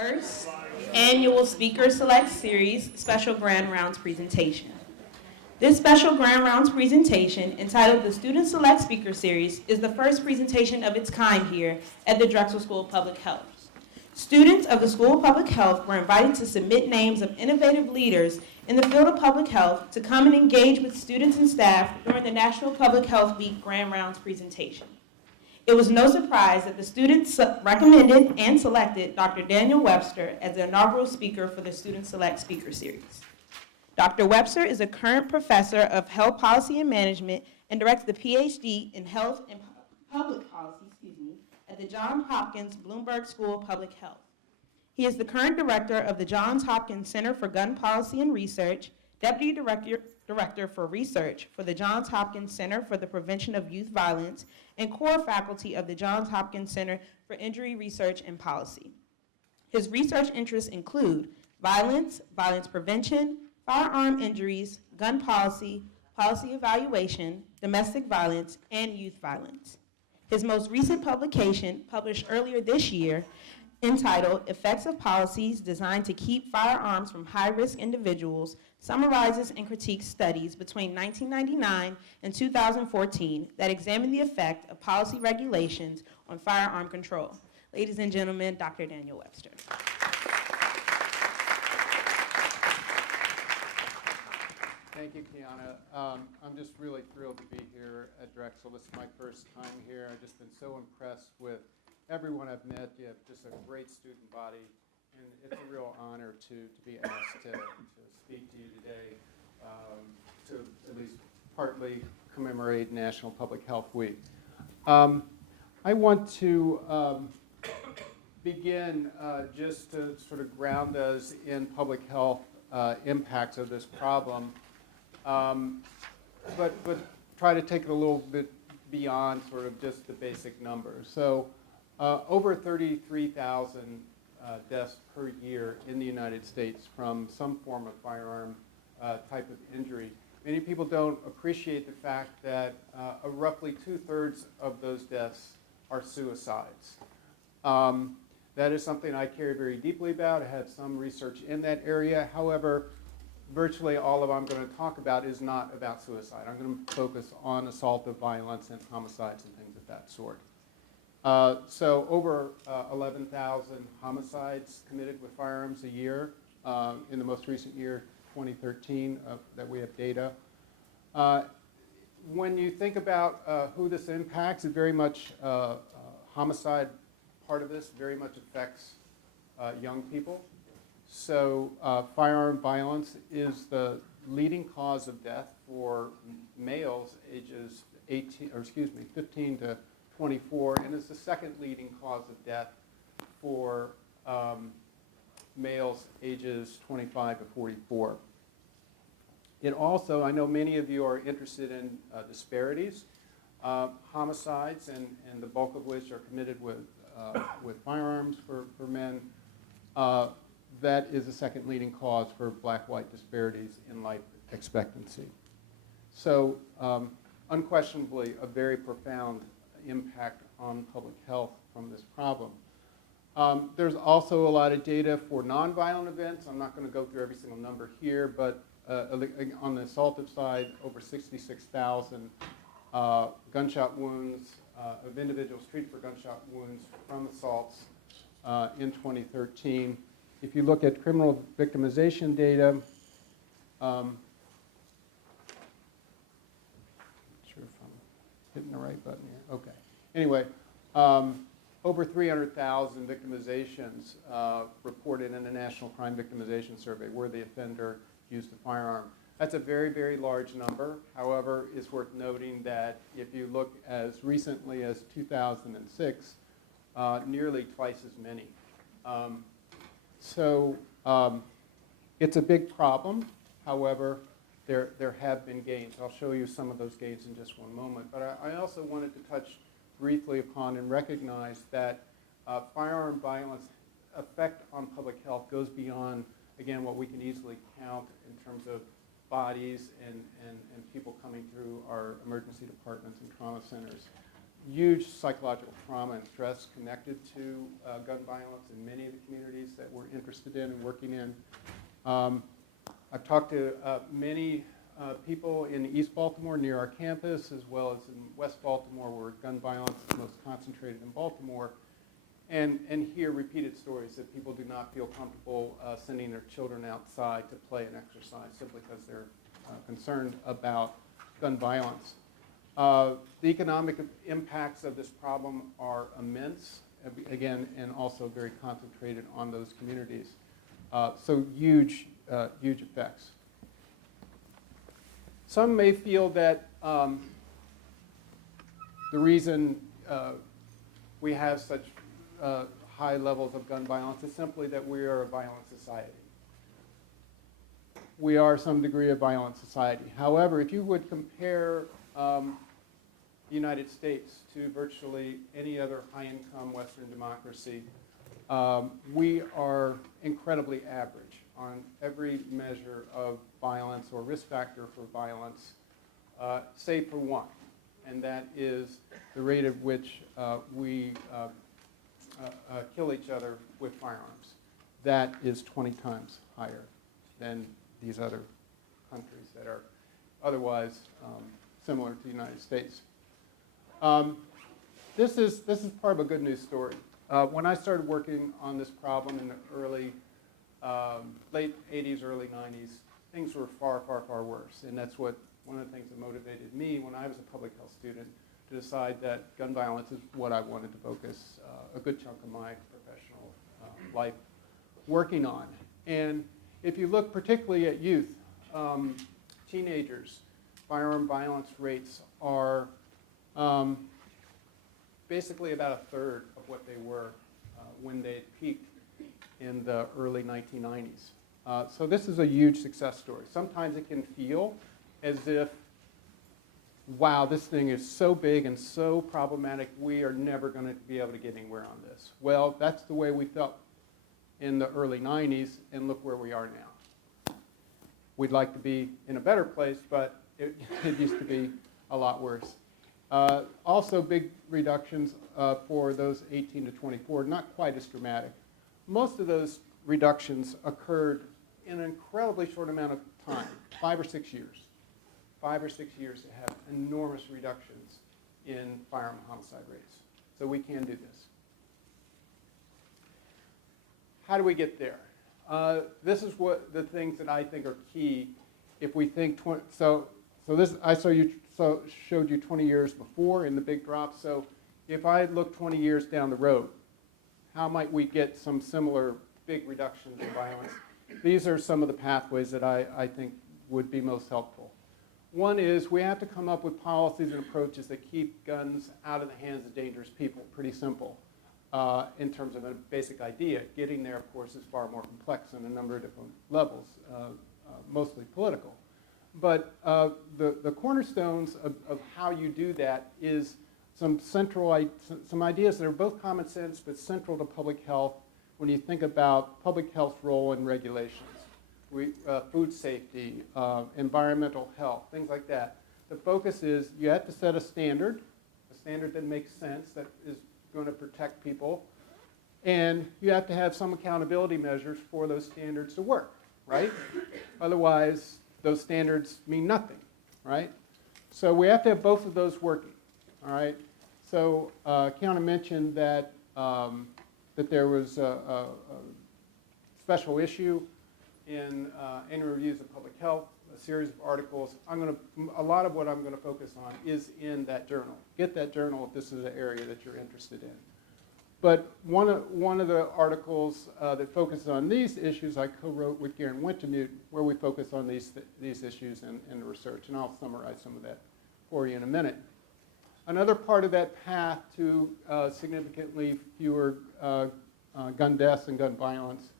First annual Speaker Select Series Special Grand Rounds presentation. This special Grand Rounds presentation, entitled the Student Select Speaker Series, is the first presentation of its kind here at the Drexel School of Public Health. Students of the School of Public Health were invited to submit names of innovative leaders in the field of public health to come and engage with students and staff during the National Public Health Week Grand Rounds presentation. It was no surprise that the students recommended and selected Dr. Daniel Webster as the inaugural speaker for the Student Select Speaker Series. Dr. Webster is a current professor of health policy and management and directs the PhD in health and public policy at the Johns Hopkins Bloomberg School of Public Health. He is the current director of the Johns Hopkins Center for Gun Policy and Research, deputy director for research for the Johns Hopkins Center for the Prevention of Youth Violence, and core faculty of the Johns Hopkins Center for Injury Research and Policy. His research interests include violence, violence prevention, firearm injuries, gun policy, policy evaluation, domestic violence, and youth violence. His most recent publication, published earlier this year, entitled Effects of Policies Designed to Keep Firearms from High-Risk Individuals, summarizes and critiques studies between 1999 and 2014 that examine the effect of policy regulations on firearm control. Ladies and gentlemen, Dr. Daniel Webster. Thank you, Kiana. I'm just really thrilled to be here at Drexel. This is my first time here. I've just been so impressed with everyone I've met. You have just a great student body, and it's a real honor to be asked to speak to you today, to at least partly commemorate National Public Health Week. I want to begin just to sort of ground us in public health impacts of this problem, but try to take it a little bit beyond sort of just the basic numbers. So over 33,000 deaths per year in the United States from some form of firearm type of injury. Many people don't appreciate the fact that roughly 2/3 of those deaths are suicides. That is something I care very deeply about. I had some research in that area. However, virtually all of what I'm going to talk about is not about suicide. I'm going to focus on assaultive violence and homicides and things of that sort. So over 11,000 homicides committed with firearms a year in the most recent year, 2013, that we have data. When you think about who this impacts, it very much, homicide part of this very much affects young people. So firearm violence is the leading cause of death for males ages 15 to 24, and is the second leading cause of death for males ages 25 to 44. It also, I know many of you are interested in disparities. Homicides, and the bulk of which are committed with firearms for men, that is the second leading cause for black-white disparities in life expectancy. So unquestionably a very profound impact on public health from this problem. There's also a lot of data for nonviolent events. I'm not going to go through every single number here, but on the assaultive side, over 66,000 gunshot wounds of individuals treated for gunshot wounds from assaults in 2013. If you look at criminal victimization data, not sure if I'm hitting the right button here. Okay. Anyway, over 300,000 victimizations reported in the National Crime Victimization Survey where the offender used a firearm. That's a very, very large number. However, it's worth noting that if you look as recently as 2006, nearly twice as many. So it's a big problem. However, there have been gains. I'll show you some of those gains in just one moment. But I also wanted to touch briefly upon and recognize that firearm violence effect on public health goes beyond, again, what we can easily count in terms of bodies and people coming through our emergency departments and trauma centers. huge psychological trauma and stress connected to gun violence in many of the communities that we're interested in and working in. I've talked to many people in East Baltimore near our campus, as well as in West Baltimore, where gun violence is most concentrated in Baltimore, and hear repeated stories that people do not feel comfortable sending their children outside to play and exercise simply because they're concerned about gun violence. The economic impacts of this problem are immense, again, and also very concentrated on those communities. So huge effects. Some may feel that the reason we have such high levels of gun violence is simply that we are a violent society. We are some degree of violent society. However, if you would compare the United States to virtually any other high-income Western democracy, we are incredibly average on every measure of violence or risk factor for violence, save for one, and that is the rate at which we kill each other with firearms. That is 20 times higher than these other countries that are otherwise similar to the United States. This is part of a good news story. When I started working on this problem in the late 80s, early 90s, things were far, far, far worse. And that's one of the things that motivated me when I was a public health student to decide that gun violence is what I wanted to focus a good chunk of my professional life working on. And if you look particularly at youth, teenagers, firearm violence rates are basically about a third of what they were when they peaked in the early 1990s. So this is a huge success story. Sometimes it can feel as if, wow, this thing is so big and so problematic, we are never going to be able to get anywhere on this. Well, that's the way we felt in the early 90s, and look where we are now. We'd like to be in a better place, but it used to be a lot worse. Also big reductions for those 18 to 24, not quite as dramatic. Most of those reductions occurred in an incredibly short amount of time, 5 or 6 years. 5 or 6 years to have enormous reductions in firearm homicide rates. So we can do this. How do we get there? This is what the things that I think are key. If we think I showed you 20 years before in the big drop. So if I look 20 years down the road, how might we get some similar big reductions in violence? These are some of the pathways that I think would be most helpful. One is we have to come up with policies and approaches that keep guns out of the hands of dangerous people. Pretty simple in terms of a basic idea. Getting there, of course, is far more complex on a number of different levels, mostly political. But the cornerstones of how you do that is some ideas that are both common sense but central to public health when you think about public health role and regulations. Food safety, environmental health, things like that. The focus is you have to set a standard that makes sense, that is going to protect people, and you have to have some accountability measures for those standards to work, right? Otherwise, those standards mean nothing, right? So we have to have both of those working, all right? So Kiana mentioned that there was a special issue in annual reviews of public health, a series of articles. A lot of what I'm going to focus on is in that journal. Get that journal if this is an area that you're interested in. But one of the articles that focuses on these issues I co-wrote with Garen Wintemute, where we focus on these issues in the research, and I'll summarize some of that for you in a minute. Another part of that path to significantly fewer gun deaths and gun violence,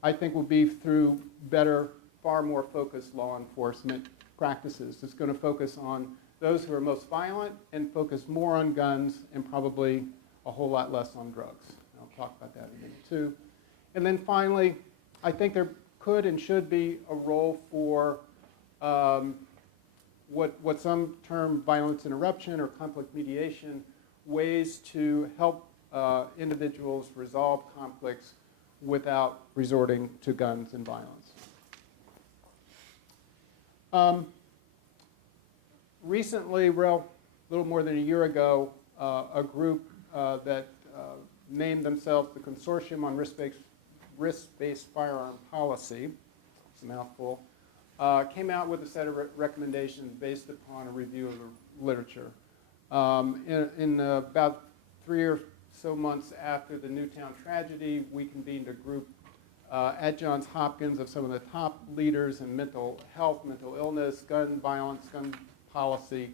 I think, will be through better, far more focused law enforcement practices. It's going to focus on those who are most violent and focus more on guns and probably a whole lot less on drugs. I'll talk about that in a minute too. And then finally, I think there could and should be a role for what some term violence interruption or conflict mediation, ways to help individuals resolve conflicts without resorting to guns and violence. Recently, well, a little more than a year ago, a group that named themselves the Consortium on Risk-Based Firearm Policy, it's a mouthful, came out with a set of recommendations based upon a review of the literature. In about 3 or so months after the Newtown tragedy, we convened a group at Johns Hopkins of some of the top leaders in mental health, mental illness, gun violence, gun policy,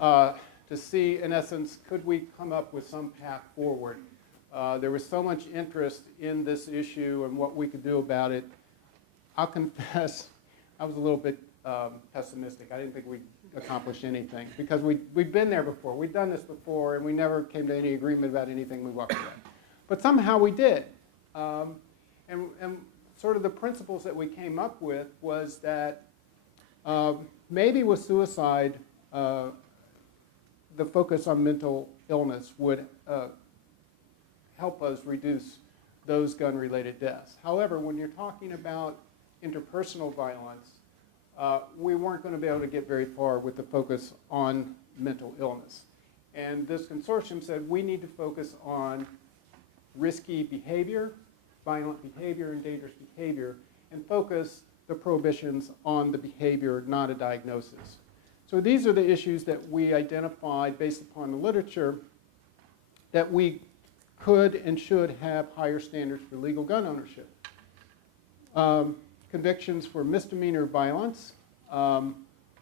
to see, in essence, could we come up with some path forward. There was so much interest in this issue and what we could do about it. I'll confess, I was a little bit pessimistic. I didn't think we'd accomplish anything because we've been there before. We've done this before, and we never came to any agreement about anything. We walked away. But somehow we did. And sort of the principles that we came up with was that maybe with suicide, the focus on mental illness would help us reduce those gun-related deaths. However, when you're talking about interpersonal violence, we weren't going to be able to get very far with the focus on mental illness. And this consortium said we need to focus on risky behavior, violent behavior, and dangerous behavior, and focus the prohibitions on the behavior, not a diagnosis. So these are the issues that we identified based upon the literature that we could and should have higher standards for legal gun ownership. Convictions for misdemeanor violence,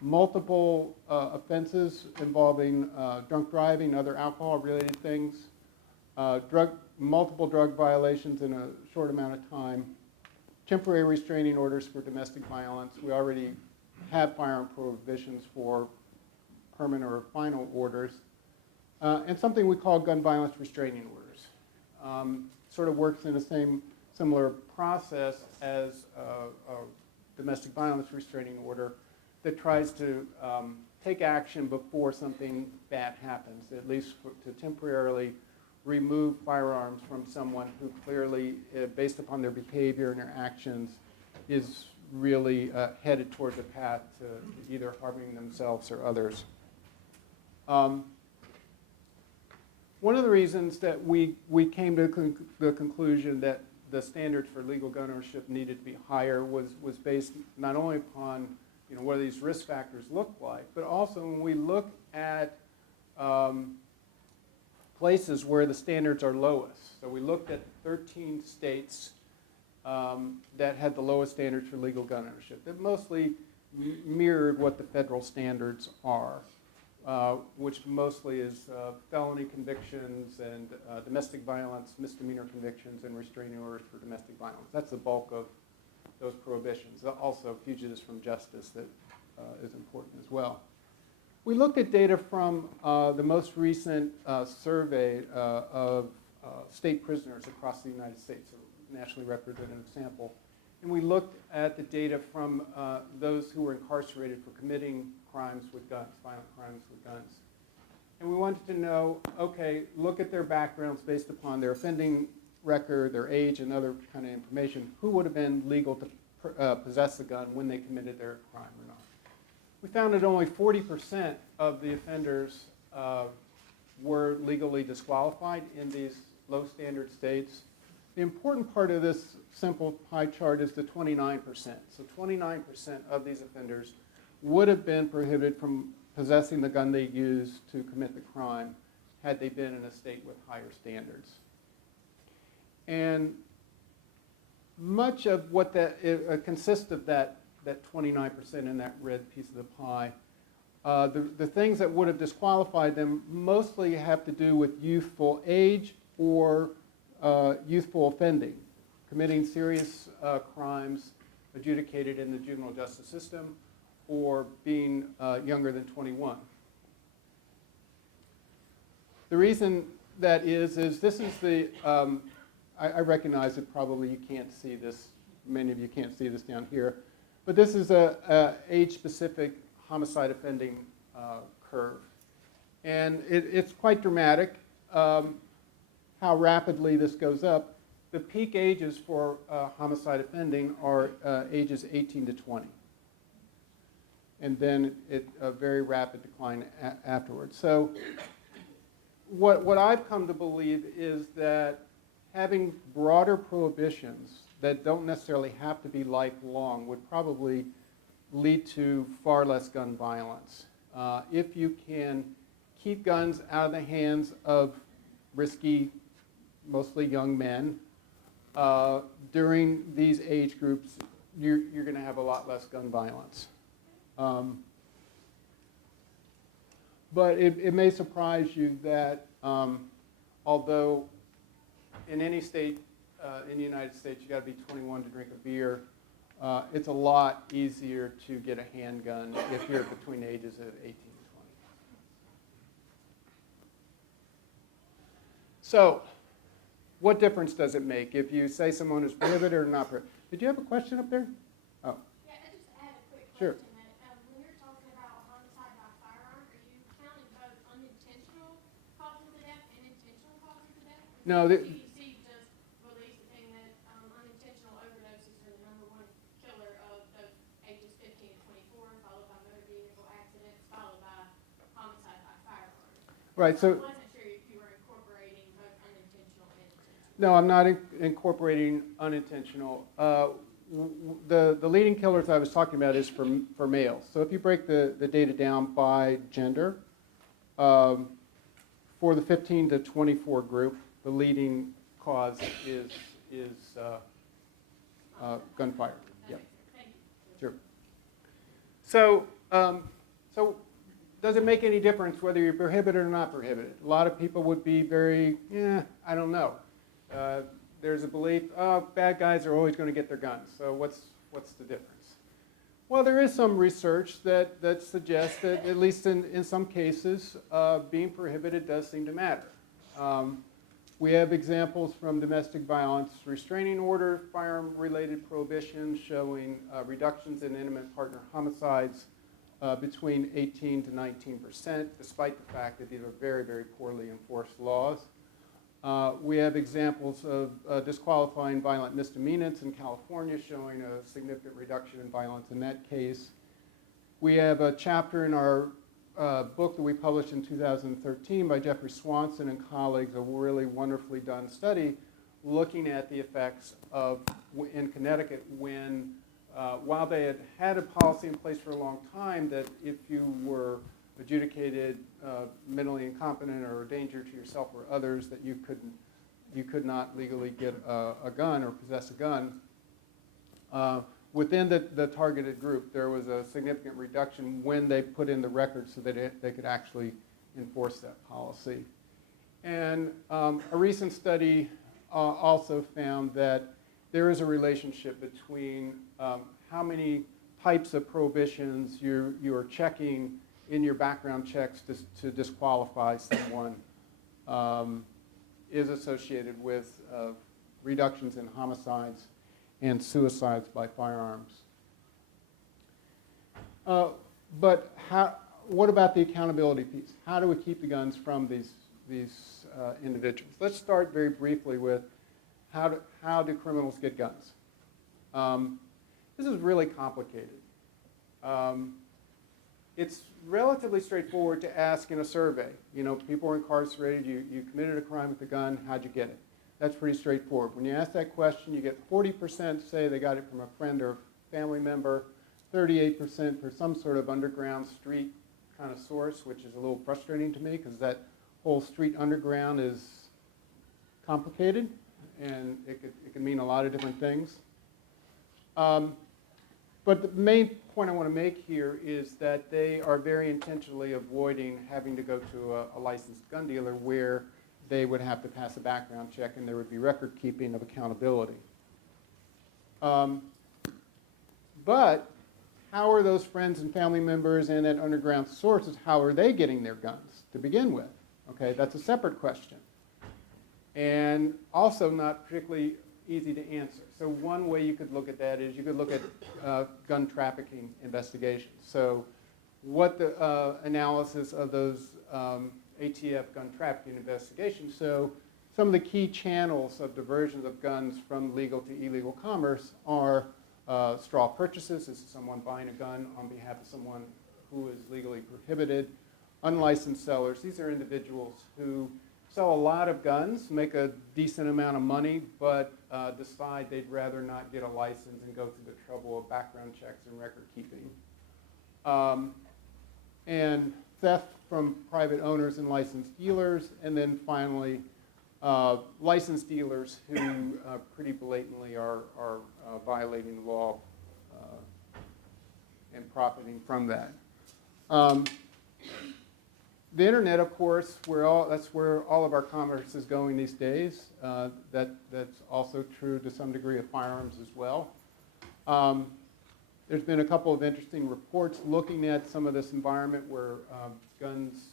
multiple offenses involving drunk driving, other alcohol-related things, multiple drug violations in a short amount of time, temporary restraining orders for domestic violence. We already have firearm prohibitions for permanent or final orders, and something we call gun violence restraining orders. Sort of works in the similar process as a domestic violence restraining order that tries to take action before something bad happens, at least to temporarily remove firearms from someone who clearly, based upon their behavior and their actions, is really headed towards a path to either harming themselves or others. One of the reasons that we came to the conclusion that the standards for legal gun ownership needed to be higher was based not only upon what these risk factors look like, but also when we look at places where the standards are lowest. So we looked at 13 states that had the lowest standards for legal gun ownership. That mostly mirrored what the federal standards are, which mostly is felony convictions and domestic violence, misdemeanor convictions, and restraining orders for domestic violence. That's the bulk of those prohibitions. Also, fugitives from justice that is important as well. We looked at data from the most recent survey of state prisoners across the United States, a nationally representative sample. And we looked at the data from those who were incarcerated for committing crimes with guns, violent crimes with guns. And we wanted to know, okay, look at their backgrounds based upon their offending record, their age, and other kind of information. Who would have been legal to possess a gun when they committed their crime or not? We found that only 40% of the offenders were legally disqualified in these low standard states. The important part of this simple pie chart is the 29%. So 29% of these offenders would have been prohibited from possessing the gun they used to commit the crime had they been in a state with higher standards. And much of what that consists of that 29% in that red piece of the pie, the things that would have disqualified them mostly have to do with youthful age or youthful offending, committing serious crimes adjudicated in the juvenile justice system, or being younger than 21. The reason that is this is the, I recognize that probably you can't see this, many of you can't see this down here, but this is a age-specific homicide offending curve. And it's quite dramatic how rapidly this goes up. The peak ages for homicide offending are ages 18 to 20. And then a very rapid decline afterwards. So what I've come to believe is that having broader prohibitions that don't necessarily have to be lifelong would probably lead to far less gun violence. If you can keep guns out of the hands of risky, mostly young men, during these age groups, you're going to have a lot less gun violence. But it may surprise you that although in any state in the United States you got to be 21 to drink a beer, it's a lot easier to get a handgun if you're between the ages of 18 and 20. So, what difference does it make if you say someone is prohibited or not prohibited? Did you have a question up there? Oh. Yeah, I just had a quick Sure. question. When you're talking about homicide by firearm, are you counting both unintentional causes of death and intentional causes of death? No, The CDC just released a thing that unintentional overdoses are the #1 killer of those ages 15 to 24, followed by motor vehicle accidents, followed by homicide by firearm. Right, so I wasn't sure if you were incorporating both unintentional and intentional. no, I'm not incorporating unintentional. The leading killers I was talking about is for males. So if you break the data down by gender, for the 15 to 24 group, the leading cause is gunfire. Yeah, Thank you. sure. So does it make any difference whether you're prohibited or not prohibited? A lot of people would be very, I don't know. There's a belief, bad guys are always going to get their guns. So what's the difference? Well, there is some research that suggests that, at least in some cases, being prohibited does seem to matter. We have examples from domestic violence restraining order, firearm-related prohibitions showing reductions in intimate partner homicides between 18 to 19%, despite the fact that these are very, very poorly enforced laws. We have examples of disqualifying violent misdemeanors in California showing a significant reduction in violence in that case. We have a chapter in our book that we published in 2013 by Jeffrey Swanson and colleagues, a really wonderfully done study looking at the effects in Connecticut when, while they had had a policy in place for a long time that if you were adjudicated mentally incompetent or a danger to yourself or others, that you could not legally get a gun or possess a gun. Within the targeted group, there was a significant reduction when they put in the record so that they could actually enforce that policy. And a recent study also found that there is a relationship between how many types of prohibitions you are checking in your background checks to disqualify someone is associated with reductions in homicides and suicides by firearms. But what about the accountability piece? How do we keep the guns from these individuals? Let's start very briefly with how do criminals get guns? This is really complicated. It's relatively straightforward to ask in a survey. You know, people are incarcerated, you committed a crime with a gun, how'd you get it? That's pretty straightforward. When you ask that question, you get 40% say they got it from a friend or family member, 38% for some sort of underground street kind of source, which is a little frustrating to me because that whole street underground is complicated and it can mean a lot of different things. But the main point I want to make here is that they are very intentionally avoiding having to go to a licensed gun dealer where they would have to pass a background check and there would be record keeping of accountability. But how are those friends and family members and at underground sources, how are they getting their guns to begin with? Okay, that's a separate question. And also not particularly easy to answer. So one way you could look at that is you could look at gun trafficking investigations. So what the analysis of those ATF gun trafficking investigation. So some of the key channels of diversions of guns from legal to illegal commerce are straw purchases. This is someone buying a gun on behalf of someone who is legally prohibited. Unlicensed sellers. These are individuals who sell a lot of guns, make a decent amount of money, but decide they'd rather not get a license and go through the trouble of background checks and record keeping. And theft from private owners and licensed dealers, and then finally licensed dealers who pretty blatantly are violating the law and profiting from that. The internet, of course, that's where all of our commerce is going these days. That's also true to some degree of firearms as well. There's been a couple of interesting reports looking at some of this environment where guns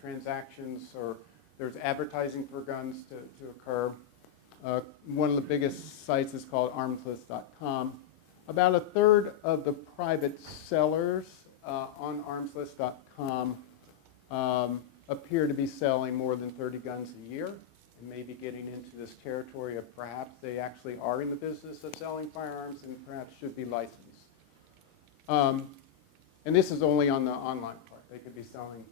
transactions, or there's advertising for guns to occur. One of the biggest sites is called armslist.com. About a third of the private sellers on armslist.com appear to be selling more than 30 guns a year, and maybe getting into this territory of perhaps they actually are in the business of selling firearms and perhaps should be licensed. And this is only on the online part. They could be selling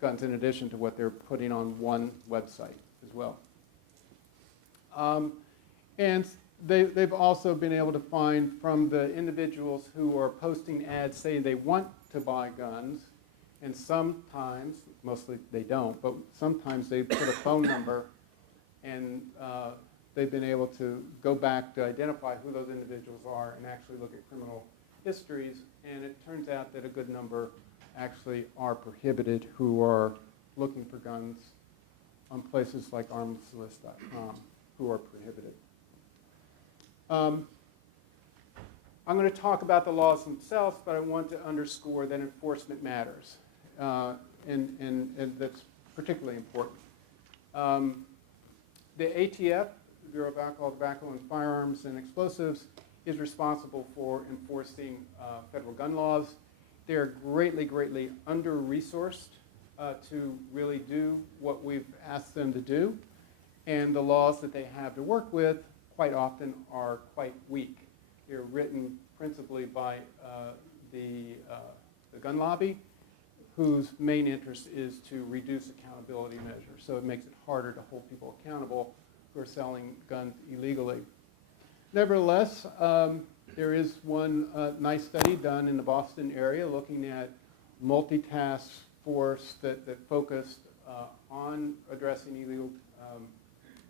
guns in addition to what they're putting on one website as well. And they've also been able to find from the individuals who are posting ads saying they want to buy guns, and sometimes, mostly they don't, but sometimes they put a phone number, and they've been able to go back to identify who those individuals are and actually look at criminal histories, and it turns out that a good number actually are prohibited who are looking for guns on places like armslist.com who are prohibited. I'm going to talk about the laws themselves, but I want to underscore that enforcement matters, and that's particularly important. The ATF, the Bureau of Alcohol, Tobacco, and Firearms and Explosives, is responsible for enforcing federal gun laws. They're greatly, greatly under-resourced to really do what we've asked them to do, and the laws that they have to work with quite often are quite weak. They're written principally by the gun lobby, whose main interest is to reduce accountability measures. So it makes it harder to hold people accountable who are selling guns illegally. Nevertheless, there is one nice study done in the Boston area looking at multitask force that focused on addressing illegal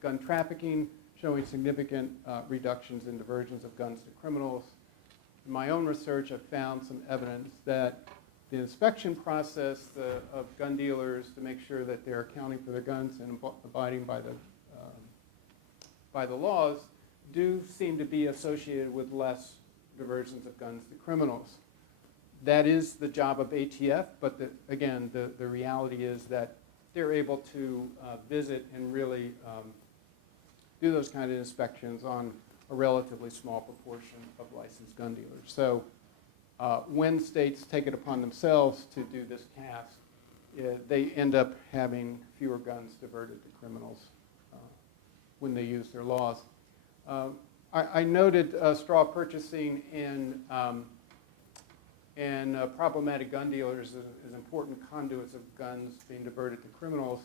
gun trafficking, showing significant reductions in diversions of guns to criminals. In my own research, I've found some evidence that the inspection process of gun dealers to make sure that they're accounting for their guns and abiding by the laws do seem to be associated with less diversions of guns to criminals. That is the job of ATF, but again, the reality is that they're able to visit and really do those kind of inspections on a relatively small proportion of licensed gun dealers. So when states take it upon themselves to do this task, they end up having fewer guns diverted to criminals when they use their laws. I noted straw purchasing and problematic gun dealers as important conduits of guns being diverted to criminals.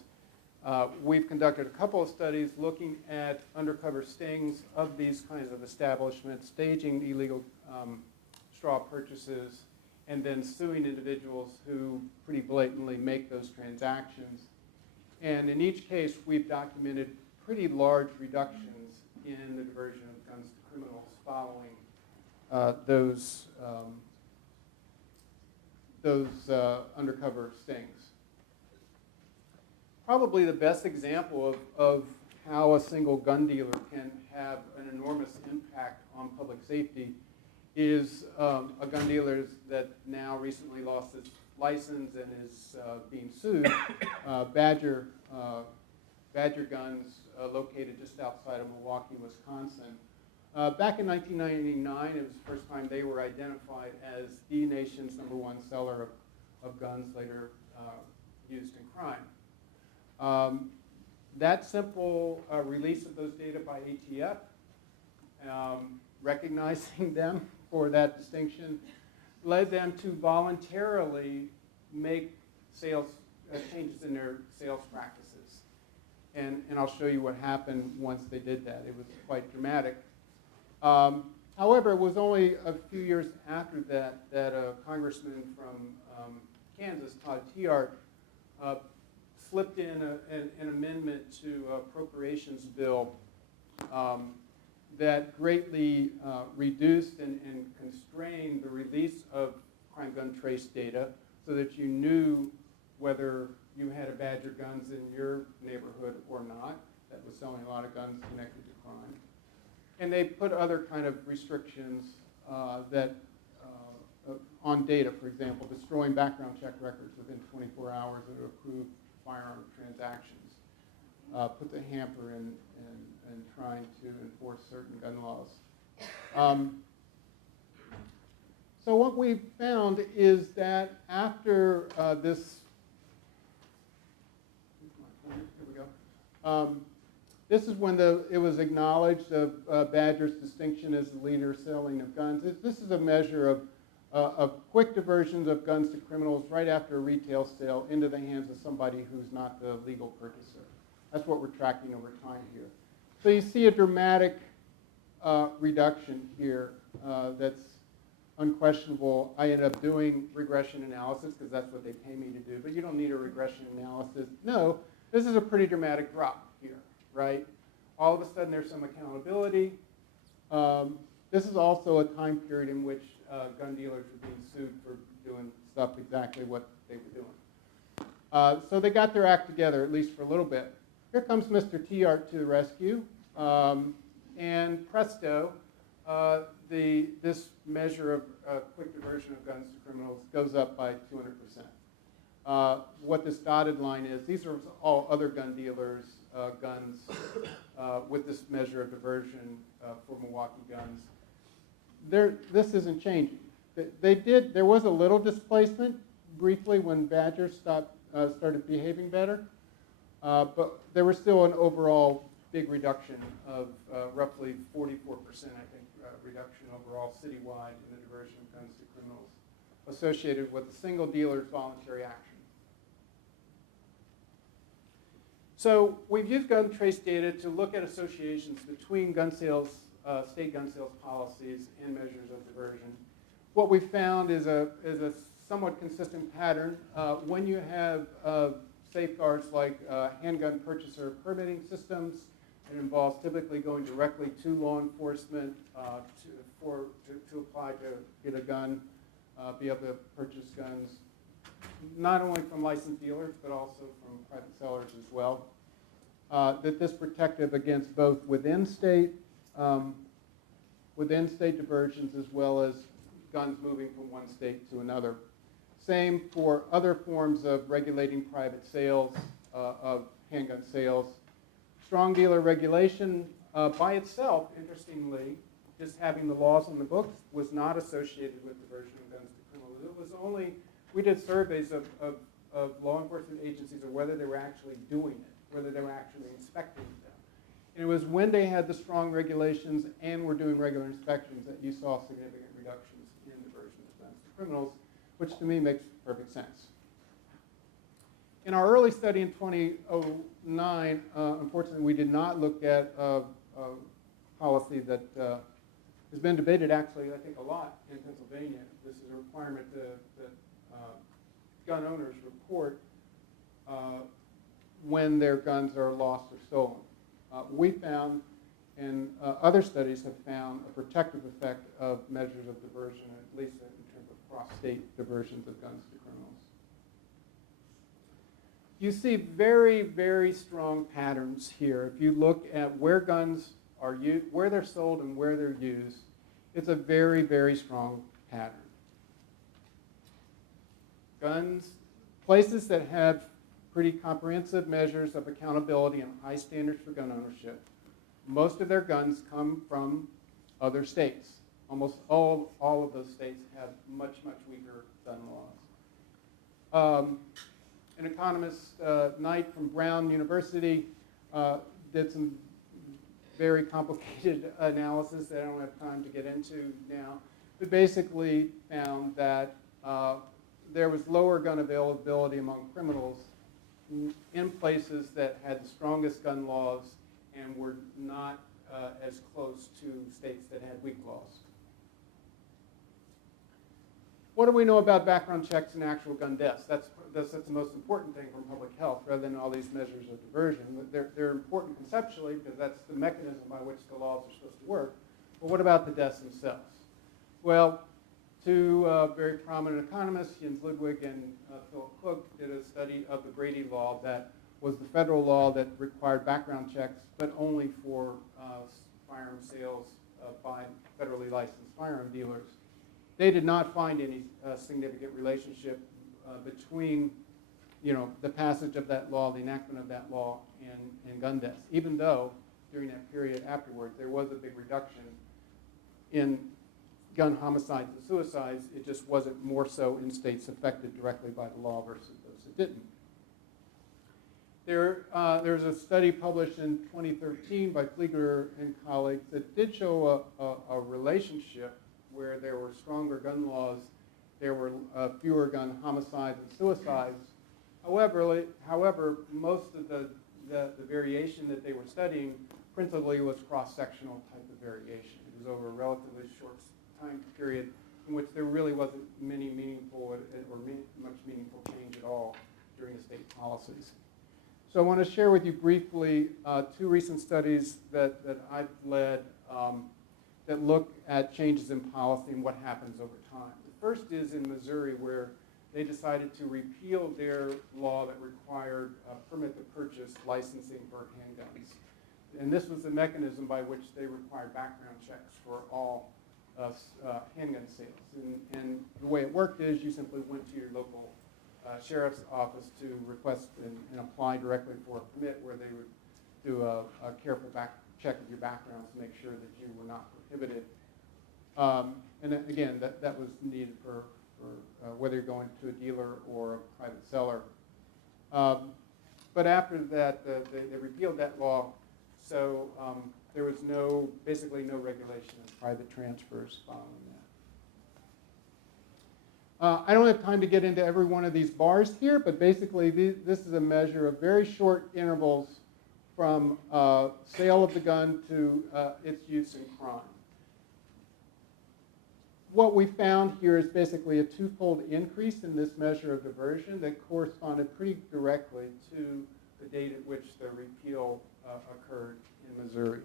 We've conducted a couple of studies looking at undercover stings of these kinds of establishments, staging illegal straw purchases, and then suing individuals who pretty blatantly make those transactions. And in each case, we've documented pretty large reductions in the diversion of guns to criminals following those undercover stings. Probably the best example of how a single gun dealer can have an enormous impact on public safety is a gun dealer that now recently lost its license and is being sued, Badger Guns, located just outside of Milwaukee, Wisconsin. Back in 1999, it was the first time they were identified as the nation's #1 seller of guns, later used in crime. That simple release of those data by ATF, recognizing them for that distinction, led them to voluntarily make sales changes in their sales practices. And I'll show you what happened once they did that. It was quite dramatic. However, it was only a few years after that a congressman from Kansas, Todd Tiahrt, slipped in an amendment to an appropriations bill that greatly reduced and constrained the release of crime gun trace data so that you knew whether you had a Badger Guns in your neighborhood or not that was selling a lot of guns connected to crime. And they put other kind of restrictions on data, for example, destroying background check records within 24 hours of approved firearm transactions, puts a hamper in trying to enforce certain gun laws. So what we found is that after this, this is when it was acknowledged of Badger's distinction as the leader selling of guns. This is a measure of quick diversions of guns to criminals right after a retail sale into the hands of somebody who's not the legal purchaser. That's what we're tracking over time here. So you see a dramatic reduction here that's unquestionable. I ended up doing regression analysis because that's what they pay me to do, but you don't need a regression analysis. No, this is a pretty dramatic drop here, right? All of a sudden there's some accountability. This is also a time period in which gun dealers were being sued for doing stuff exactly what they were doing. So they got their act together, at least for a little bit. Here comes Mr. Tiahrt to the rescue, and presto, this measure of quick diversion of guns to criminals goes up by 200%. What this dotted line is, these are all other gun dealers' guns with this measure of diversion for Milwaukee guns. This isn't changing. There was a little displacement briefly when Badger started behaving better, but there was still an overall big reduction of roughly 44%, I think, reduction overall citywide in the diversion of guns to criminals associated with a single dealer's voluntary action. So we've used gun trace data to look at associations between gun sales, state gun sales policies and measures of diversion. What we found is a somewhat consistent pattern. When you have safeguards like handgun purchaser permitting systems, it involves typically going directly to law enforcement to apply to get a gun, be able to purchase guns, not only from licensed dealers, but also from private sellers as well. That this protective against both within state diversions as well as guns moving from one state to another. Same for other forms of regulating private sales of handgun sales. Strong dealer regulation by itself, interestingly, just having the laws on the books was not associated with diversion of guns to criminals. It was only, we did surveys of law enforcement agencies of whether they were actually doing it, whether they were actually inspecting them. And it was when they had the strong regulations and were doing regular inspections that you saw significant reductions in diversion of guns to criminals, which to me makes perfect sense. In our early study in 2009, unfortunately, we did not look at a policy that has been debated actually, I think, a lot in Pennsylvania. This is a requirement that gun owners report when their guns are lost or stolen. We found, and other studies have found, a protective effect of measures of diversion, at least in terms of cross-state diversions of guns to criminals. You see very, very strong patterns here. If you look at where guns are used, where they're sold and where they're used, it's a very, very strong pattern. Guns, places that have pretty comprehensive measures of accountability and high standards for gun ownership, most of their guns come from other states. Almost all of those states have much, much weaker gun laws. An economist, Knight from Brown University, did some very complicated analysis that I don't have time to get into now, but basically found that there was lower gun availability among criminals in places that had the strongest gun laws and were not as close to states that had weak laws. What do we know about background checks and actual gun deaths? That's the most important thing from public health, rather than all these measures of diversion. They're important conceptually because that's the mechanism by which the laws are supposed to work. But what about the deaths themselves? Well, two very prominent economists, Jens Ludwig and Philip Cook, did a study of the Brady Law that was the federal law that required background checks, but only for firearm sales by federally licensed firearm dealers. They did not find any significant relationship between, the passage of that law, the enactment of that law, and gun deaths, even though during that period afterwards there was a big reduction in gun homicides and suicides. It just wasn't more so in states affected directly by the law versus those that didn't. There's a study published in 2013 by Flieger and colleagues that did show a relationship where there were stronger gun laws, there were fewer gun homicides and suicides. However, most of the variation that they were studying principally was cross-sectional type of variation. It was over a relatively short time period in which there really wasn't many meaningful or much meaningful change at all during the state policies. So I want to share with you briefly two recent studies that I've led that look at changes in policy and what happens over time. The first is in Missouri, where they decided to repeal their law that required permit to purchase licensing for handguns. And this was the mechanism by which they required background checks for all handgun sales. And the way it worked is you simply went to your local sheriff's office to request and apply directly for a permit, where they would do a careful check of your background to make sure that you were not prohibited. And again, that was needed for whether you're going to a dealer or a private seller. But after that, they repealed that law, so there was basically no regulation of private transfers following that. I don't have time to get into every one of these bars here, but basically this is a measure of very short intervals from sale of the gun to its use in crime. What we found here is basically a twofold increase in this measure of diversion that corresponded pretty directly to the date at which the repeal occurred in Missouri.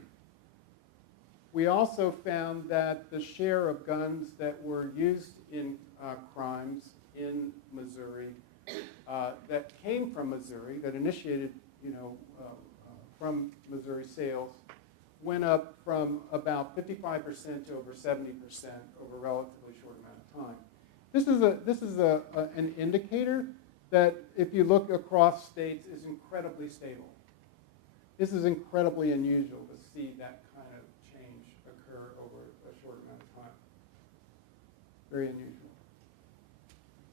We also found that the share of guns that were used in crimes in Missouri that came from Missouri, that initiated, from Missouri sales, went up from about 55% to over 70% over a relatively short amount of time. This is an indicator that, if you look across states, is incredibly stable. This is incredibly unusual to see that kind of change occur over a short amount of time. Very unusual.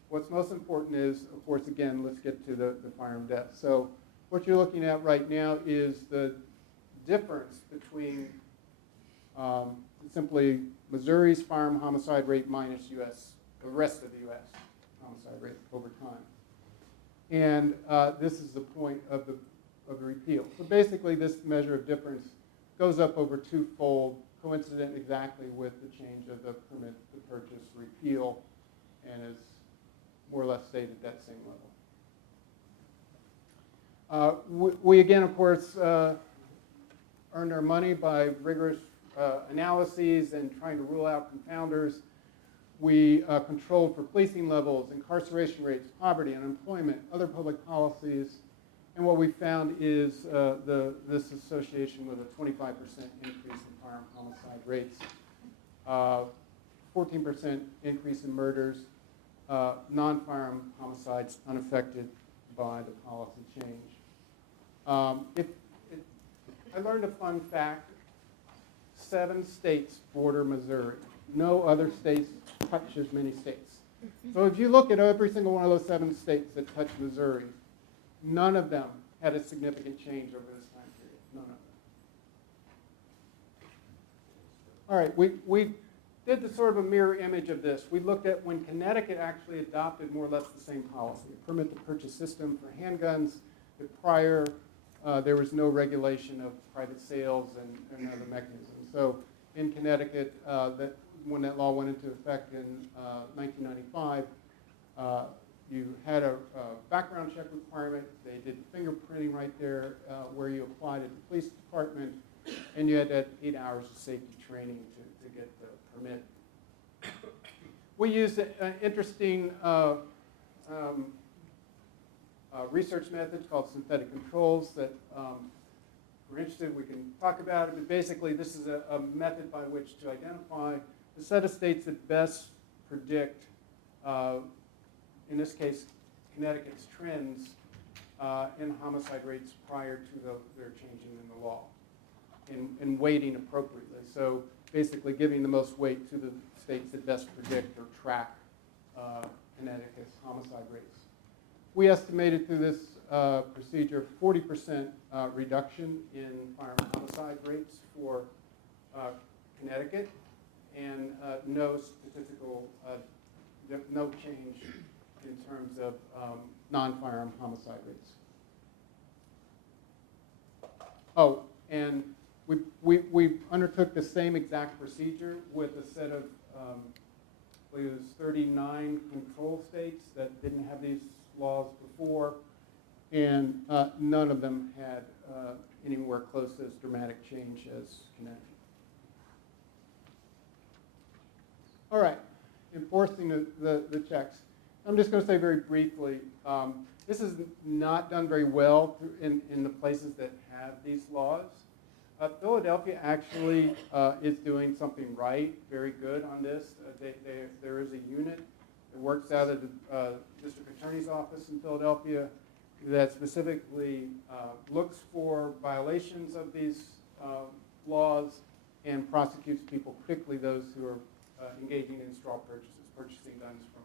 What's most important is, of course, again, let's get to the firearm deaths. So what you're looking at right now is the difference between simply Missouri's firearm homicide rate minus the rest of the U.S. homicide rate over time. And this is the point of the repeal. So basically, this measure of difference goes up over twofold, coincident exactly with the change of the permit to purchase repeal, and is more or less stayed at that same level. We again, of course, earned our money by rigorous analyses and trying to rule out confounders. We controlled for policing levels, incarceration rates, poverty, unemployment, other public policies. And what we found is this association with a 25% increase in firearm homicide rates, 14% increase in murders, non-firearm homicides unaffected by the policy change. I learned a fun fact. 7 states border Missouri. No other states touch as many states. So if you look at every single one of those 7 states that touch Missouri, None of them had a significant change over this time period. None of them. All right, we did the sort of a mirror image of this. We looked at when Connecticut actually adopted more or less the same policy, a permit to purchase system for handguns. Prior, there was no regulation of private sales and other mechanisms. So in Connecticut, when that law went into effect in 1995, you had a background check requirement. They did fingerprinting right there where you applied at the police department, and you had that 8 hours of safety training to get the permit. We used an interesting research method called synthetic controls that, if we're interested, we can talk about it. But basically, this is a method by which to identify the set of states that best predict, in this case, Connecticut's trends in homicide rates prior to their changing in the law, and weighting appropriately. So basically giving the most weight to the states that best predict or track Connecticut's homicide rates. We estimated through this procedure 40% reduction in firearm homicide rates for Connecticut, and no change in terms of non-firearm homicide rates. Oh, and we undertook the same exact procedure with a set of, I believe it was 39 control states that didn't have these laws before, and none of them had anywhere close to as dramatic change as Connecticut. All right, enforcing the checks. I'm just going to say very briefly, this is not done very well in the places that have these laws. Philadelphia actually is doing something right, very good on this. There is a unit that works out of the district attorney's office in Philadelphia that specifically looks for violations of these laws and prosecutes people, particularly those who are engaging in straw purchases, purchasing guns from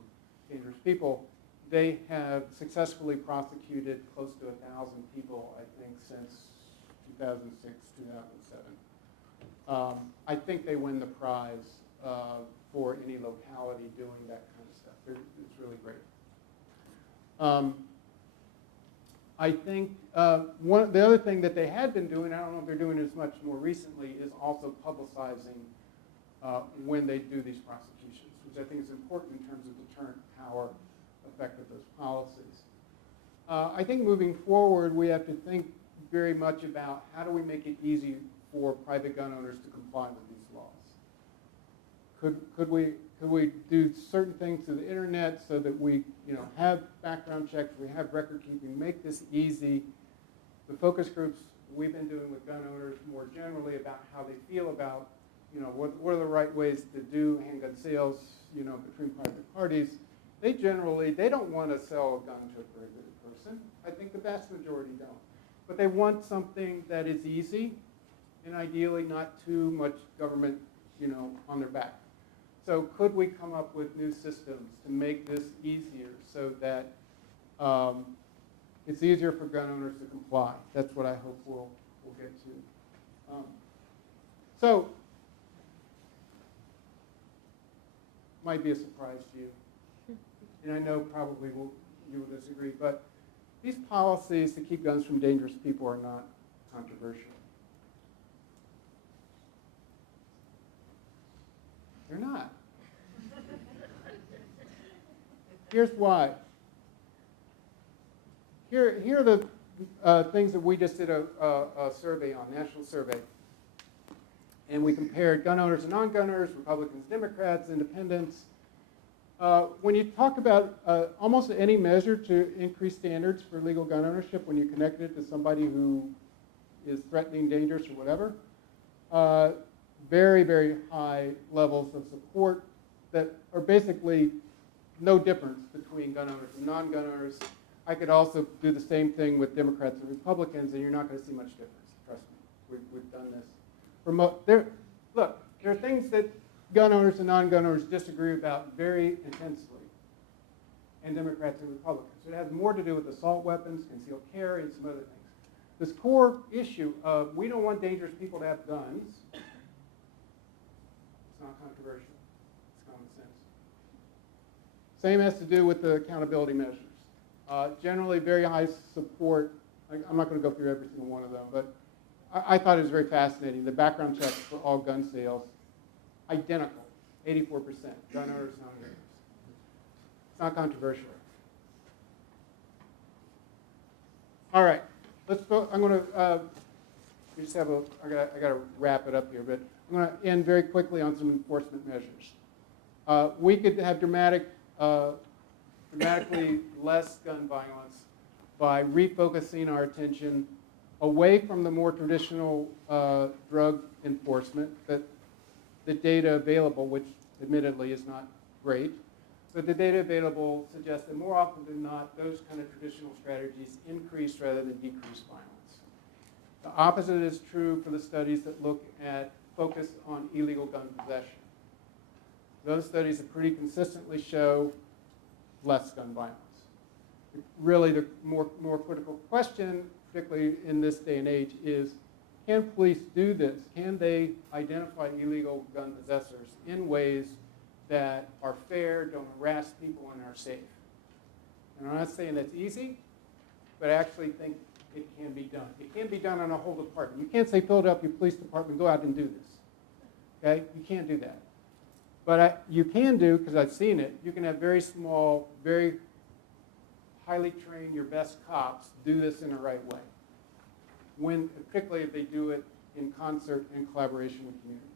dangerous people. They have successfully prosecuted close to 1,000 people, I think, since 2006, 2007. I think they win the prize for any locality doing that kind of stuff. It's really great. I think the other thing that they had been doing, I don't know if they're doing it as much more recently, is also publicizing when they do these prosecutions, which I think is important in terms of deterrent power effect of those policies. I think moving forward, we have to think very much about how do we make it easy for private gun owners to comply with these laws. Could we do certain things through the internet so that we have background checks, we have record keeping, make this easy. The focus groups we've been doing with gun owners more generally about how they feel about what are the right ways to do handgun sales between private parties. They don't want to sell a gun to a prohibited person. I think the vast majority don't. But they want something that is easy and ideally not too much government on their back. So could we come up with new systems to make this easier so that it's easier for gun owners to comply? That's what I hope we'll get to. So might be a surprise to you, and I know probably you will disagree, but these policies to keep guns from dangerous people are not controversial. They're not. Here's why. Here are the things that we just did a survey on, national survey. And we compared gun owners and non-gun owners, Republicans, Democrats, independents. When you talk about almost any measure to increase standards for legal gun ownership, when you connect it to somebody who is threatening, dangerous, or whatever, very, very high levels of support that are basically no difference between gun owners and non-gun owners. I could also do the same thing with Democrats and Republicans, and you're not going to see much difference. Trust me, we've done this. Look, there are things that gun owners and non-gun owners disagree about very intensely. and Democrats and Republicans. It has more to do with assault weapons, concealed carry, and some other things. This core issue of we don't want dangerous people to have guns, it's not controversial. It's common sense. Same has to do with the accountability measures. Generally, very high support. I'm not going to go through every single one of them, but I thought it was very fascinating. The background checks for all gun sales, identical, 84%. Gun owners, non-owners. It's not controversial. All right, let's go. I'm going to. We just have a. I got to wrap it up here, but I'm going to end very quickly on some enforcement measures. We could have dramatically less gun violence by refocusing our attention away from the more traditional drug enforcement, that the data available, which admittedly is not great, but the data available suggests that more often than not, those kind of traditional strategies increase rather than decrease violence. The opposite is true for the studies that look at focus on illegal gun possession. Those studies that pretty consistently show less gun violence. Really, the more critical question, particularly in this day and age, is can police do this? Can they identify illegal gun possessors in ways that are fair, don't harass people, and are safe? And I'm not saying that's easy, but I actually think it can be done. It can be done on a whole department. You can't say, Philadelphia Police Department, go out and do this. Okay? You can't do that. But you can do, because I've seen it, you can have very small, very highly trained, your best cops do this in the right way. Particularly if they do it in concert and collaboration with community.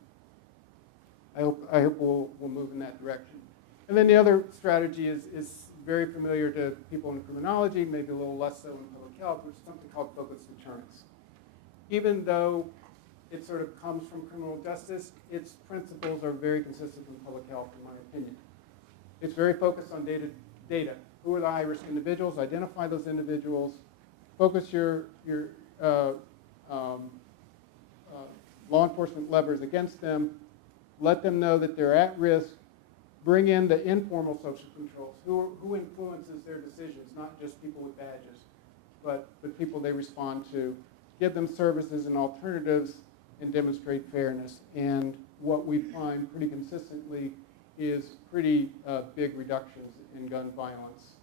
I hope we'll move in that direction. And then the other strategy is very familiar to people in criminology, maybe a little less so in public health, which is something called focused deterrence. Even though it sort of comes from criminal justice, its principles are very consistent with public health, in my opinion. It's very focused on data. Who are the high-risk individuals? Identify those individuals. Focus your law enforcement levers against them. Let them know that they're at risk. Bring in the informal social controls. Who influences their decisions? Not just people with badges, but people they respond to. Give them services and alternatives and demonstrate fairness. And what we find pretty consistently is pretty big reductions in gun violence.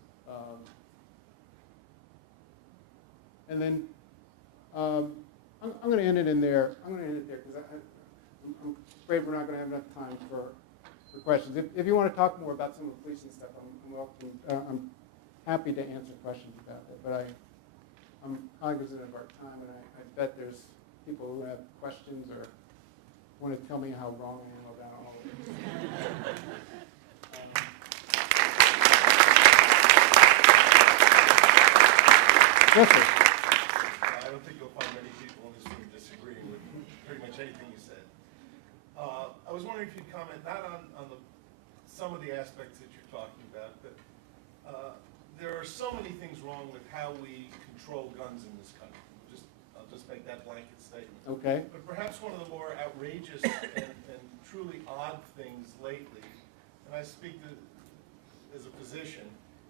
And then I'm going to end it in there. I'm going to end it there because I'm afraid we're not going to have enough time for questions. If you want to talk more about some of the policing stuff, I'm happy to answer questions about it. But I'm cognizant of our time, and I bet there's people who have questions or want to tell me how wrong I am about all of this. Yes, sir. I don't think you'll find many people in this room disagreeing with pretty much anything you said. I was wondering if you'd comment not on some of the aspects that you're talking about, but there are so many things wrong with how we control guns in this country. I'll just make that blanket statement. Okay. But perhaps one of the more outrageous and truly odd things lately, and I speak as a physician,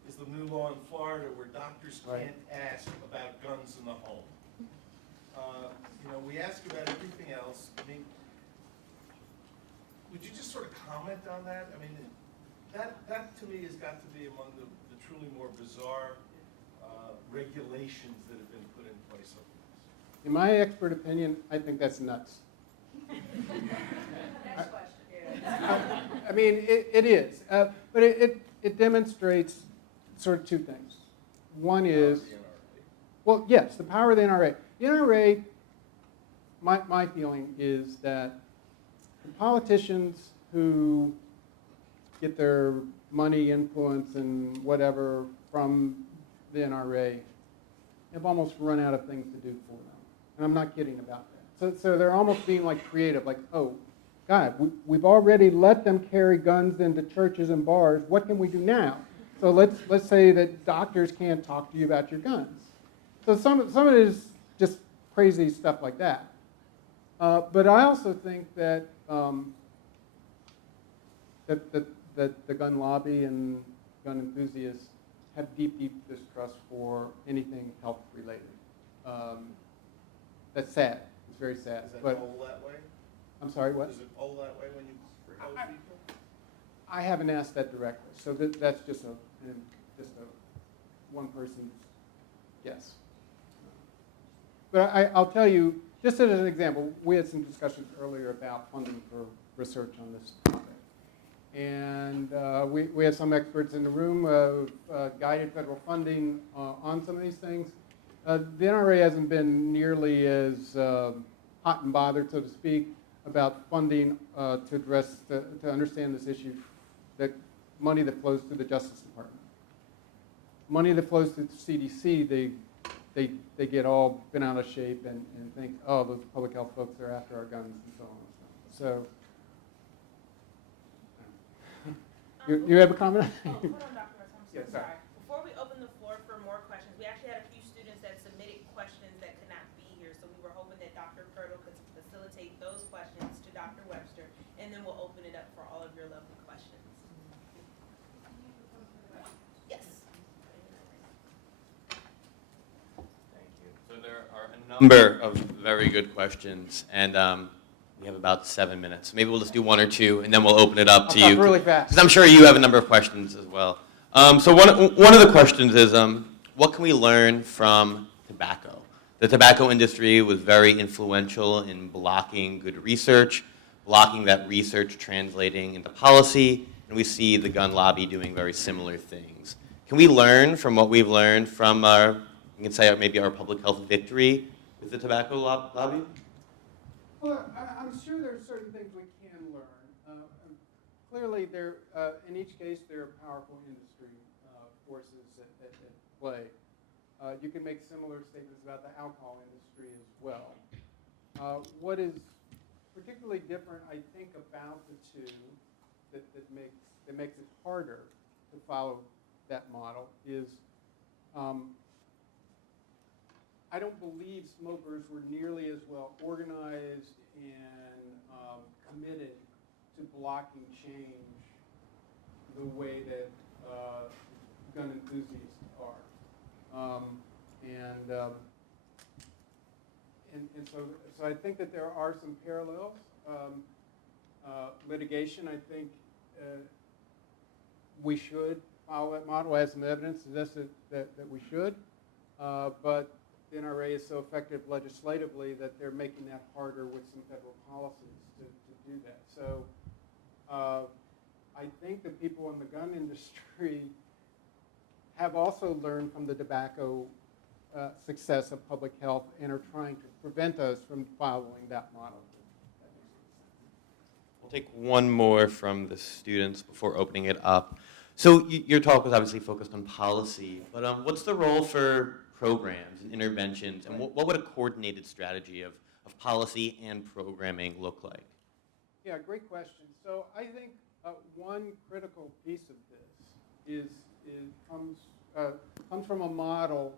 is the new law in Florida where doctors can't ask about guns in the home. We ask about everything else. I mean, would you just sort of comment on that? I mean, that to me has got to be among the truly more bizarre regulations that have been put in place over this. In my expert opinion, I think that's nuts. Next question. I mean, it is. But it demonstrates sort of two things. One is, well, yes, the power of the NRA. The NRA, my feeling is that the politicians who get their money, influence, and whatever from the NRA have almost run out of things to do for them. And I'm not kidding about that. So they're almost being like creative, like, oh, God, we've already let them carry guns into churches and bars. What can we do now? So let's say that doctors can't talk to you about your guns. So some of it is just crazy stuff like that. But I also think that that the gun lobby and gun enthusiasts have deep, deep distrust for anything health related. That's sad. It's very sad. Does that But poll that way? I'm sorry, what? Does it poll that way when you propose people? I haven't asked that directly, so that's just a one person's guess. But I'll tell you, just as an example, we had some discussions earlier about funding for research on this topic. And we had some experts in the room, guided federal funding on some of these things. The NRA hasn't been nearly as hot and bothered, so to speak, about funding to understand this issue, that money that flows through the Justice Department. Money that flows through the CDC, they get all bent out of shape and think, oh, those public health folks are after our guns and so on and so on. So, you have a comment? Oh, hold on, Dr. West, I'm so Yeah, sorry. sorry. Before we open the floor for more questions, we actually had a few students that submitted questions that could not be here, so we were hoping that Dr. Purtle could facilitate those questions to Dr. Webster, and then we'll open it up for all of your lovely questions. Yes. Thank you. So there are a number of very good questions, and we have about 7 minutes. Maybe we'll just do one or two, and then we'll open it up to I'll you. talk really fast. Because I'm sure you have a number of questions as well. So one of the questions is, what can we learn from tobacco? The tobacco industry was very influential in blocking good research, blocking that research translating into policy, and we see the gun lobby doing very similar things. Can we learn from what we've learned from you can say maybe our public health victory with the tobacco lobby? Well, I'm sure there are certain things we can learn. Clearly, in each case, there are powerful industry forces at play. You can make similar statements about the alcohol industry as well. What is particularly different, I think, about the two that makes it harder to follow that model is I don't believe smokers were nearly as well organized and committed to blocking change the way that gun enthusiasts are. And so I think that there are some parallels. Litigation, I think we should follow that model. I have some evidence to this that we should. But the NRA is so effective legislatively that they're making that harder with some federal policies to do that. So I think the people in the gun industry have also learned from the tobacco success of public health and are trying to prevent us from following that model. We'll take one more from the students before opening it up. So your talk was obviously focused on policy, but what's the role for programs and interventions, and what would a coordinated strategy of policy and programming look like? Yeah, great question. So I think one critical piece of this comes from a model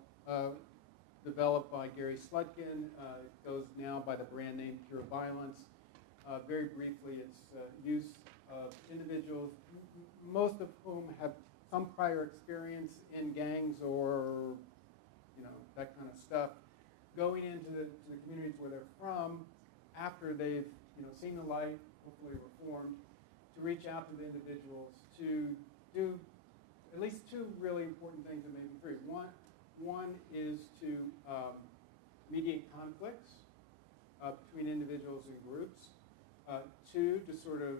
developed by Gary Slutkin. It goes now by the brand name Pure Violence. Very briefly, it's use of individuals, most of whom have some prior experience in gangs or that kind of stuff, going into the communities where they're from after they've seen the light, hopefully reformed, to reach out to the individuals to do at least two really important things and maybe three. One is to mediate conflicts between individuals and groups. Two, to sort of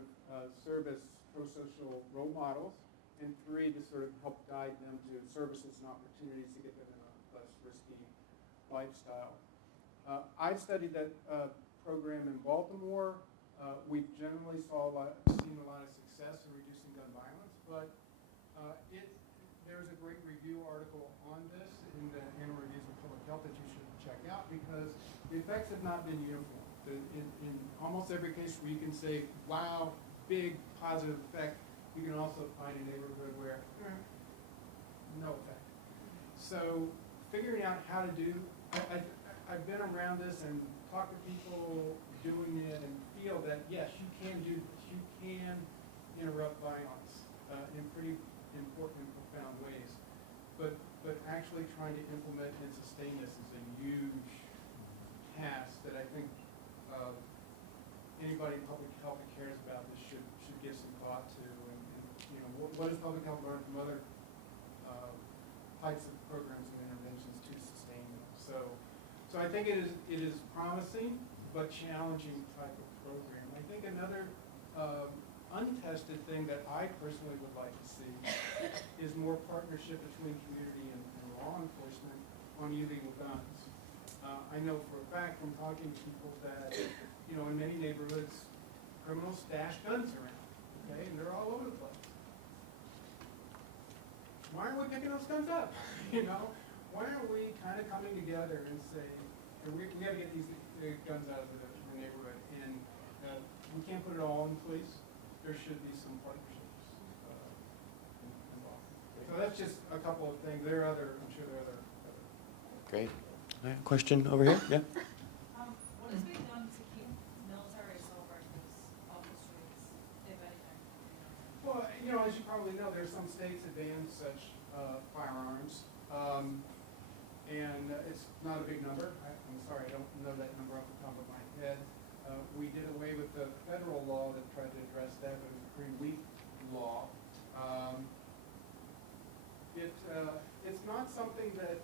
serve as pro-social role models. And three, to sort of help guide them to services and opportunities to get them in a less risky lifestyle. I've studied that program in Baltimore. We've generally seen a lot of success in reducing gun violence, but there's a great review article on this in the Annual Reviews of Public Health that you should check out because the effects have not been uniform. In almost every case where you can say, wow, big positive effect, you can also find a neighborhood where no effect. So figuring out how to do, I've been around this and talked to people doing it and feel that, yes, you can do this. You can interrupt violence in pretty important and profound ways. but actually trying to implement and sustain this is a huge task that I think anybody in public health that cares about this should give some thought to. And you know, what does public health learn from other types of programs and interventions to sustain them? So I think it is promising but challenging type of program. I think another untested thing that I personally would like to see is more partnership between community and law enforcement on illegal guns. I know for a fact from talking to people that, you know, in many neighborhoods, criminals stash guns around, okay, and they're all over the place. Why aren't we picking those guns up? You know, why aren't we kind of coming together and say, hey, we got to get these guns out of the neighborhood, and we can't put it all in police. There should be some partnerships involved. So that's just a couple of things. There are other, I'm sure there are other. Great. All right, question over here? Yeah. What is being done to keep military assault rifles off the streets, if anything? Well, you know, as you probably know, there are some states that ban such firearms, and it's not a big number. I'm sorry, I don't know that number off the top of my head. We did away with the federal law that tried to address that, but it was a pretty weak law. It's not something that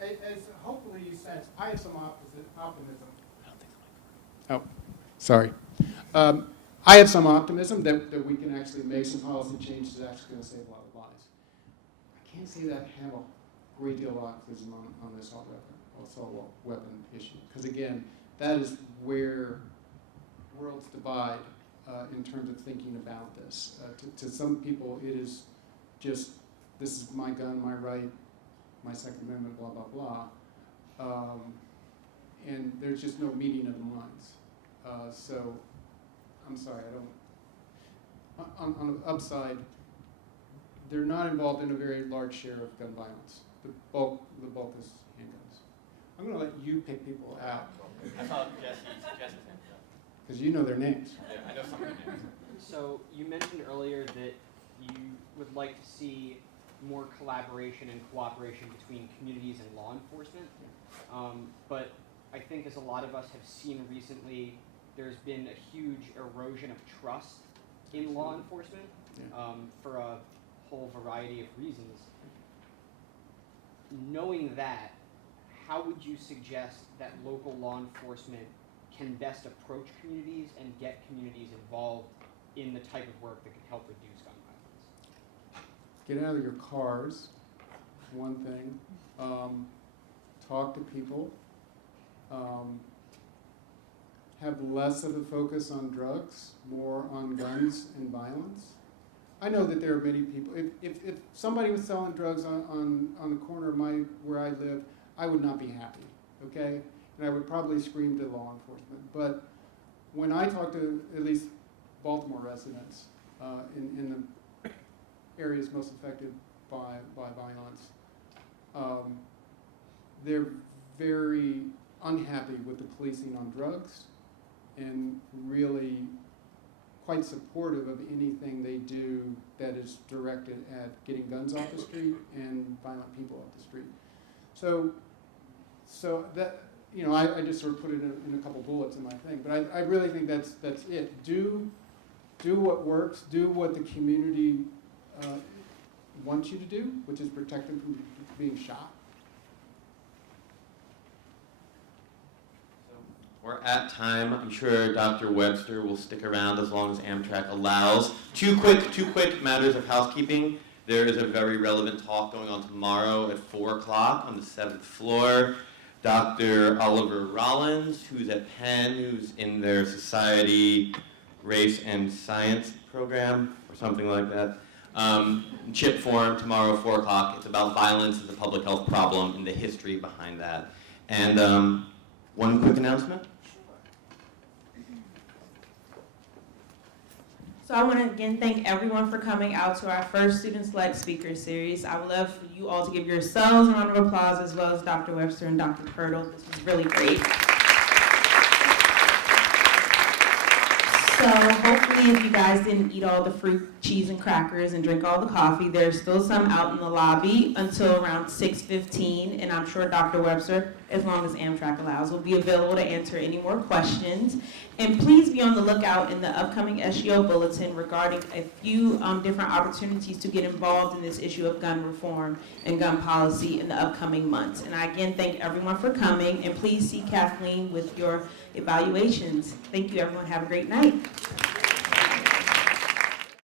as hopefully you sense, I have some optimism. Oh, sorry. I have some optimism that we can actually make some policy changes that's actually going to save a lot of lives. I can't say that I have a great deal of optimism on this assault weapon issue, because again, that is where worlds divide in terms of thinking about this. To some people, it is just, this is my gun, my right, my Second Amendment, blah, blah, blah. And there's just no meeting of the minds. So, I'm sorry, I don't, on the upside, they're not involved in a very large share of gun violence. The bulk is handguns. I'm going to let you pick people out. I saw Jesse's hand. Because you know their names. Yeah, I know some of the names. So you mentioned earlier that you would like to see more collaboration and cooperation between communities and law enforcement. But I think as a lot of us have seen recently, there's been a huge erosion of trust in law enforcement for a whole variety of reasons. Knowing that, how would you suggest that local law enforcement can best approach communities and get communities involved in the type of work that can help reduce gun violence? Get out of your cars, one thing. Talk to people. Have less of a focus on drugs, more on guns and violence. I know that there are many people, if somebody was selling drugs on the corner of where I live, I would not be happy, okay? And I would probably scream to law enforcement. But when I talk to at least Baltimore residents in the areas most affected by violence, they're very unhappy with the policing on drugs and really quite supportive of anything they do that is directed at getting guns off the street and violent people off the street. So that, you know, I just sort of put it in a couple bullets in my thing, but I really think that's it. Do what works. Do what the community wants you to do, which is protect them from being shot. We're at time. I'm sure Dr. Webster will stick around as long as Amtrak allows. Two quick matters of housekeeping. There is a very relevant talk going on tomorrow at 4 o'clock on the 7th floor. Dr. Oliver Rollins, who's at Penn, who's in their Society, Race, and Science program, or something like that. Chip forum tomorrow at 4 o'clock. It's about violence as a public health problem and the history behind that. And one quick announcement. So I want to again thank everyone for coming out to our first Student Select Speaker Series. I would love for you all to give yourselves a round of applause, as well as Dr. Webster and Dr. Pirtle. This was really great. So hopefully hopefully if you guys didn't eat all the fruit, cheese, and crackers and drink all the coffee, there's still some out in the lobby until around 6:15, and I'm sure Dr. Webster, as long as Amtrak allows, will be available to answer any more questions. And please be on the lookout in the upcoming SGO bulletin regarding a few different opportunities to get involved in this issue of gun reform and gun policy in the upcoming months. And I again thank everyone for coming, and please see Kathleen with your evaluations. Thank you, everyone. Have a great night.